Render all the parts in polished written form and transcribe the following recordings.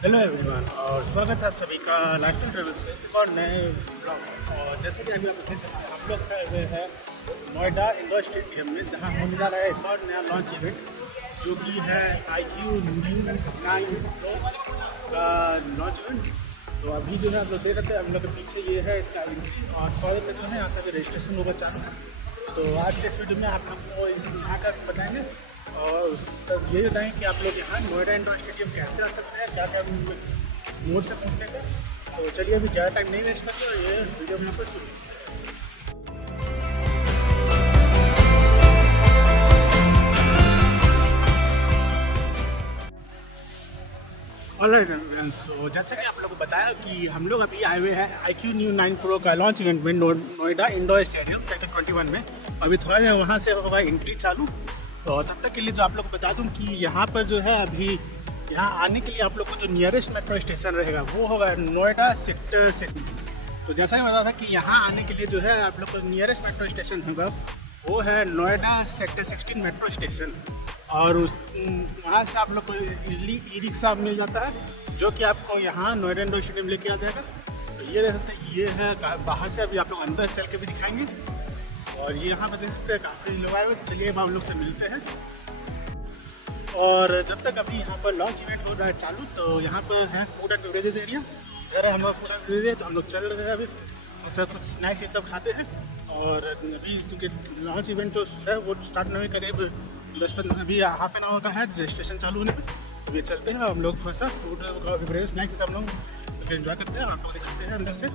Hello everyone और स्वागत है आप सभी का लाइफस्टाइल ट्रेवल से एक और नए ब्लॉग। और जैसे कि अभी आप देख सकते हैं हम लोग खड़े हुए हैं नोएडा इंडोर स्टेडियम में, जहां होने जा रहा है एक और नया लॉन्च इवेंट जो कि है iQOO न्यू 9 Pro का लॉन्च इवेंट। तो अभी जो है आप लोग देख सकते हैं हम लोग के पीछे ये है इसका एंट्री और फॉरन में जो है यहाँ से रजिस्ट्रेशन होगा चालू। तो आज के इस वीडियो में आप लोग को यहाँ का बताएंगे और तब ये बताएं कि आप लोग यहाँ नोएडा इंडोर स्टेडियम कैसे आ सकते हैं, क्या क्या मोड से पहुँचने का। तो चलिए अभी ज़्यादा टाइम नहीं वेस्ट करते और ये वीडियो में यहाँ पर शुरू। ऑलराइट फ्रेंड्स, तो जैसे कि आप लोगों को बताया कि हम लोग अभी आए हुए हैं iQOO न्यू 9 Pro का लॉन्च इवेंट में नोएडा इंडोर स्टेडियम सेक्टर 21 में। अभी थोड़ा देर वहाँ से होगा एंट्री चालू। तो तब तक के लिए जो आप लोग को बता दूं कि यहाँ पर जो है अभी यहाँ आने के लिए आप लोग को जो नियरेस्ट मेट्रो स्टेशन रहेगा वो होगा नोएडा सेक्टर 16। तो जैसा कि बता था कि यहाँ आने के लिए जो है आप लोग को नियरेस्ट मेट्रो स्टेशन होगा वो है नोएडा सेक्टर 16 मेट्रो स्टेशन। और उस वहाँ से आप लोग को ईजिली ई रिक्शा मिल जाता है जो कि आपको यहाँ नोएडा इंडोर स्टेडियम लेके आ जाएगा। तो ये देख सकते हैं, ये है बाहर से। अभी आप लोग अंदर चल के भी दिखाएंगे और ये यहाँ पर देख सकते हैं काफ़ी लोग आए हुए। तो चलिए अब हम लोग से मिलते हैं। और जब तक अभी यहाँ पर लॉन्च इवेंट हो रहा है चालू, तो यहाँ पर है फूड एंड बेवरेजेस एरिया। इधर है हमारा फूड एंड बेवरेज। तो हम लोग चल रहे हैं अभी ऐसा कुछ स्नैक्स ये सब खाते हैं। और अभी क्योंकि लॉन्च इवेंट जो है वो स्टार्ट होने में करीब 10-15 अभी हाफ एन आवर का है रजिस्ट्रेशन चालू होने में। तो ये चलते हैं हम लोग थोड़ा सा फूड और बेवरेज स्नैक्स हम लोग एंजॉय करते हैं और आपको दिखाते हैं अंदर से।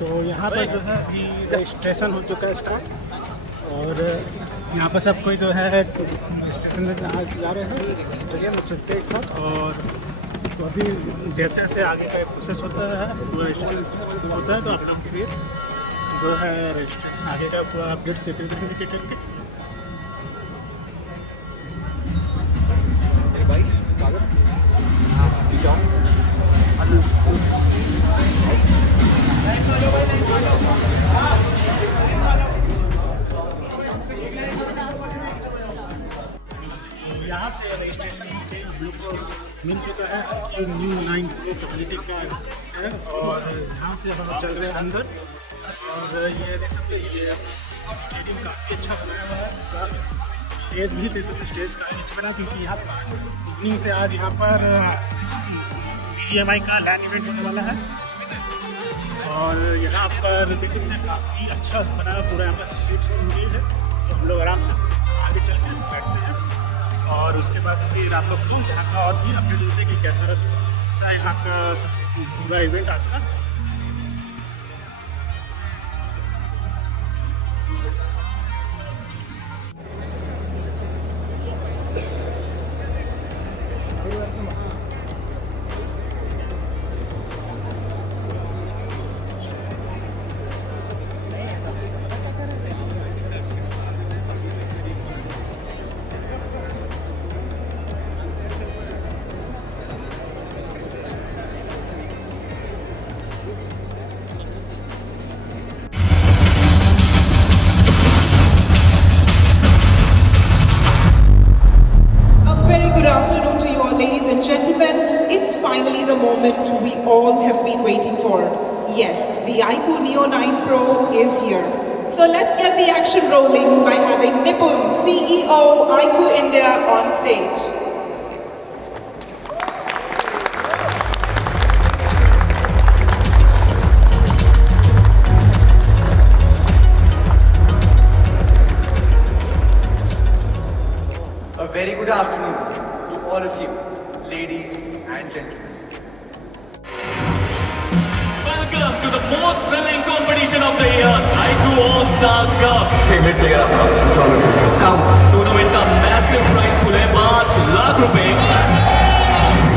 तो यहाँ पर जो है अभी रजिस्ट्रेशन हो चुका है स्टार्ट। और यहाँ पर सब कोई जो है स्टेशन में जा रहे हैं। चलिए हम चलते हैं एक साथ। और तो अभी जैसे जैसे आगे का प्रोसेस होता है वो रजिस्ट्रेशन होता है तो आप लोग फिर जो है रजिस्ट्रेशन आगे का पूरा अपडेट्स देते रहेंगे टिकट के। भाई यहाँ से रजिस्ट्रेशन होकर हम लोग को मिल चुका है iQOO न्यू 9 Pro कम्युनिटी का है। और यहाँ से हम लोग चल रहे हैं अंदर। और ये देख सकते हैं ये स्टेडियम काफ़ी अच्छा बनाया हुआ है। स्टेज भी देख सकते हैं, स्टेज का नीचे बना क्योंकि यहाँ पर इवनिंग से आज यहाँ पर BGMI का लैंड इवेंट होने वाला है। और यहाँ पर देख सकते हैं काफ़ी अच्छा बना है पूरा। यहाँ पर सीट्स मिली है तो हम लोग आराम से आगे चल के बैठते हैं। और उसके बाद फिर आप लोग को यहाँ का और भी अपडेट देते हैं कि कैसा रहता है यहाँ का पूरा इवेंट आज का। Finally the moment we all have been waiting for. Yes, the iQOO Neo 9 Pro is here. So let's get the action rolling by having Nipun, CEO, iQOO India on stage. A very good afternoon to all of you, ladies and gentlemen. of the year, iQOO All Stars Cup. Favourite player आपका Johnson scout tournament का massive price pool है 5 लाख रुपए।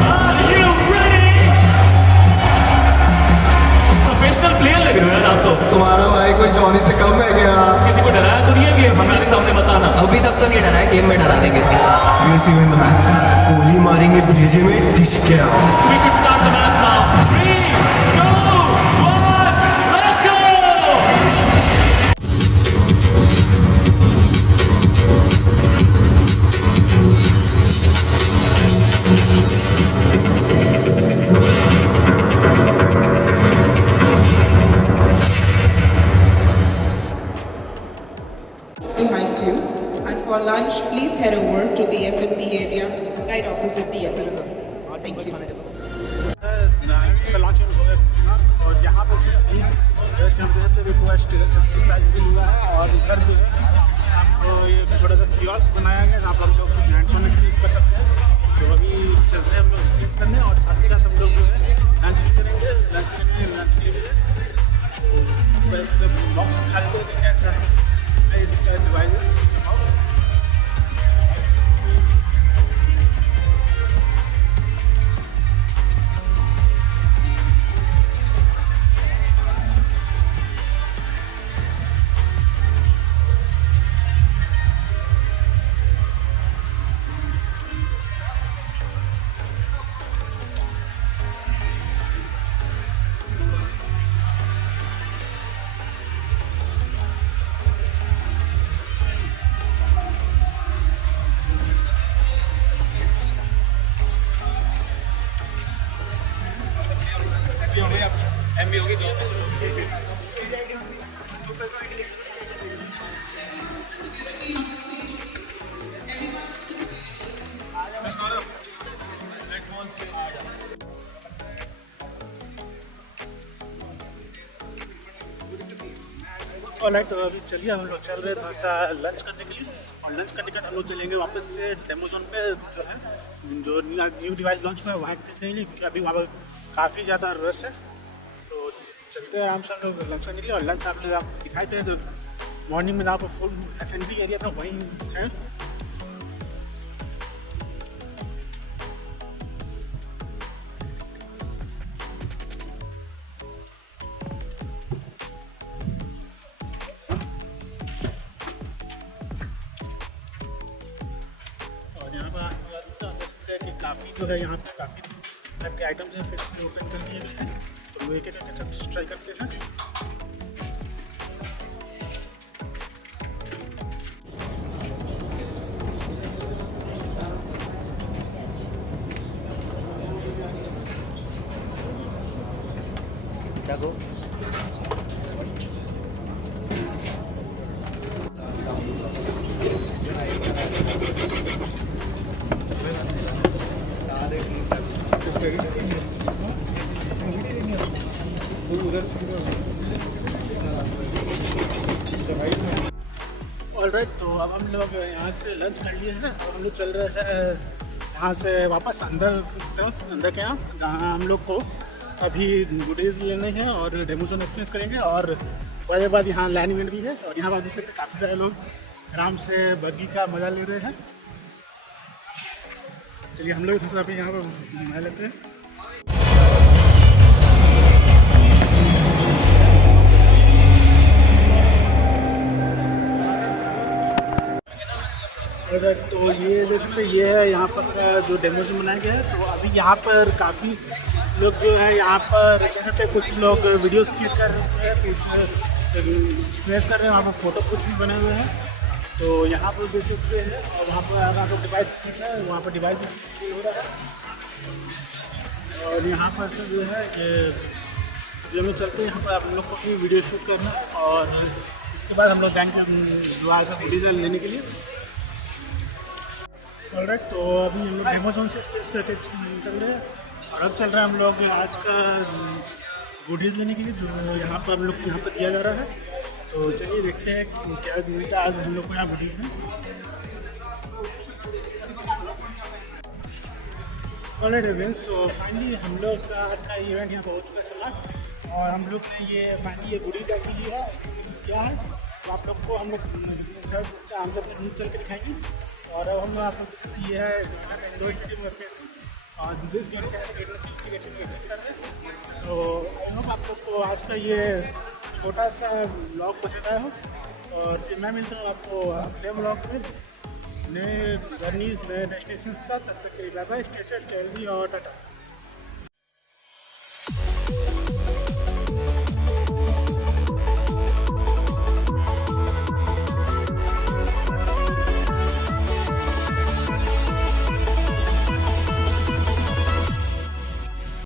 Are you ready? Professional player लग रहे हो यार आप तो। तुम्हारा भाई कोई जॉनी से कम है क्या? किसी को डराया तो नहीं है कि हमारे सामने बताना। अभी तक तो नहीं डरा है, गेम में डरा देंगे। We'll see you in the match. गोली मारेंगे भेजे में डिश क्या? We should start the match now. 3, 2, 1, let's go! Behind you. And for lunch, please head over to the F&B area right opposite the entrance. Thank you. Launch हो गया और यहाँ पर रिक्वेस्ट सब्सिडाइज भी हुआ है और इधर जो है आपको ये छोटा सा कियोस्क बनाया गया जहाँ पर हम लोग हैंड्स ऑन एक्सपीरियंस कर सकते हैं। तो अभी चलते हैं हम लोग एक्सपीरियंस करने और साथ ही साथ हम लोग जो है लंच भी करेंगे। लंच के लिए तो बॉक्स दिखा देते हैं कि कैसा है इसका डिवाइस। एमबी होगी तो ऑलराइट, तो अभी चलिए हम लोग चल रहे थोड़ा सा लंच करने के लिए और लंच करने के बाद हम लोग चलेंगे वापस से डेमो जोन पे जो है जो न्यू डिवाइस लॉन्च हुआ है वहाँ पे चलेंगे क्योंकि अभी वहाँ पर काफ़ी ज़्यादा रश है। तो चलते हैं आराम से हम लोग लंच करने के लिए और लंच आप दिखाई थे जो मॉर्निंग में आप फुल F&B एरिया था वहीं है। कि काफ़ी जो है यहाँ पे काफ़ी टाइप के आइटम्स हैं फिर से ओपन कर दिए गए हैं। तो वो एक एक करके ट्राई करते हैं। ऑलराइट, तो अब हम लोग यहाँ से लंच कर लिए हैं और हम लोग चल रहे हैं यहाँ से वापस अंदर तरफ, अंदर के यहाँ जहाँ हम लोग को अभी गुडीज़ लेने हैं और डेमो जोन एक्सपीरियंस करेंगे और थोड़ी देर बाद यहाँ लैंड इवेंट भी है और यहाँ पर आप देख सकते हैं काफ़ी सारे लोग आराम से बग्गी का मज़ा ले रहे हैं। चलिए हम लोग थोड़ा सा अभी यहाँ पर मजा लेते हैं। तो ये देख सकते हैं ये है यहाँ पर जो डेमो जोन बनाया गया है। तो अभी यहाँ पर काफ़ी लोग जो है यहाँ पर देख सकते हैं, कुछ लोग वीडियोस क्लिक कर रहे हैं, कुछ एक्सप्रेस कर रहे हैं, वहाँ पर फोटो कुछ भी बने हुए हैं। तो यहाँ पर देख सकते हैं और वहाँ पर अगर आपको डिवाइस खरीदना है वहाँ पर डिवाइस भी सेल हो रहा है। और यहाँ पर से जो है जो हम लोग चलते हैं यहाँ पर आप लोग को भी वीडियो शूट करना है और इसके बाद हम लोग जाएंगे जो आज वीडियो लेने के लिए। ऑलराइट, तो अभी हम लोग डेमो जोन से एक्सप्रेस करके निकल रहे हैं और अब चल रहा है हम लोग आज का गुडीज़ लेने के लिए जो यहाँ पर हम लोग यहाँ पर दिया जा रहा है। तो चलिए देखते हैं कि क्या मिलता है आज हम लोग को यहाँ गुडीज़ में। ऑलराइट इवेंट्स, सो फाइनली हम लोग का आज का इवेंट यहाँ पर हो चुका है समाप्त और हम लोग ने ये फाइनली ये गुड़ी टैग ली है क्या है, तो आप लोग को हम लोग घर हम सब अपने चल के दिखाएंगे। और अब हम लोग आप लोग देख सकते हैं, ये है इंडोर स्टेडियम का फेस, और जिस गेट से गेट में उसी गेट में एग्जिट कर रहे हैं। तो आई होप आप लोग को आज का ये छोटा सा ब्लॉग पसंद आया हो, और फिर मैं मिलता हूँ आपको अगले ब्लॉग में नए जर्नीज नए डेस्टिनेशन के साथ। तब तक के लिए bye bye, stay safe, stay healthy और टाटा।